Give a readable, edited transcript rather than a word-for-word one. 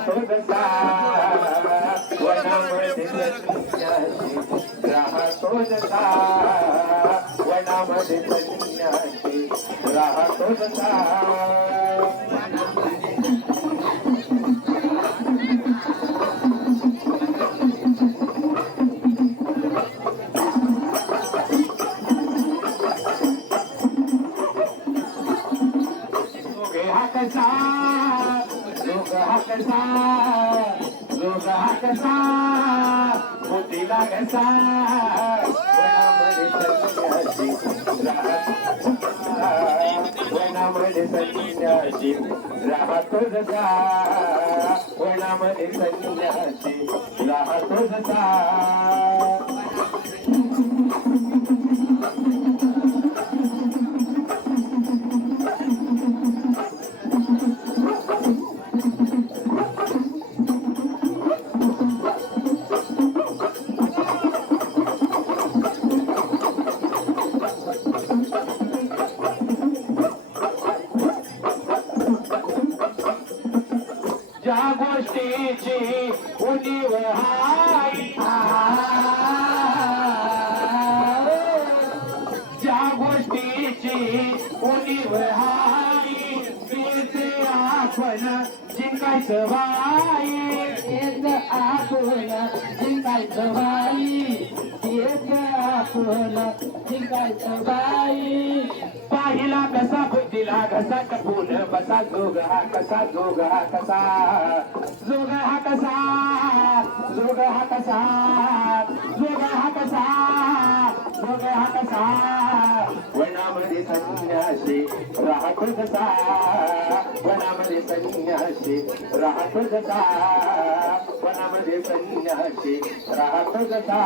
राहतो जसा वनामध्ये संन्यासी राहतो जसा वनामध्ये संन्यासी राहतो जसा कसा लोक हा कसा लोक हा कसा मोतीला कसा वनामध्ये संन्यासी राहतो जसा वनामध्ये संन्यासी राहतो जसा ज्या गोष्टीची उणीव हाय ज्या गोष्टीची उणीव हाय तेच आपण जिंकायचं बाई तेच आपण जिंकायचं बाई तेच आपण जिंकायचं बाई पाहिला कसा बुद्धीला कसा टपून बसा जोग हा कसा जोग हा कसा जोग हा कसा जोग हा कसा जोग हा कसा जोग हा कसा वनामध्ये संन्यासी राहतो जसा वनामध्ये संन्यासी राहतो जसा वनामध्ये संन्यासी राहतो जसा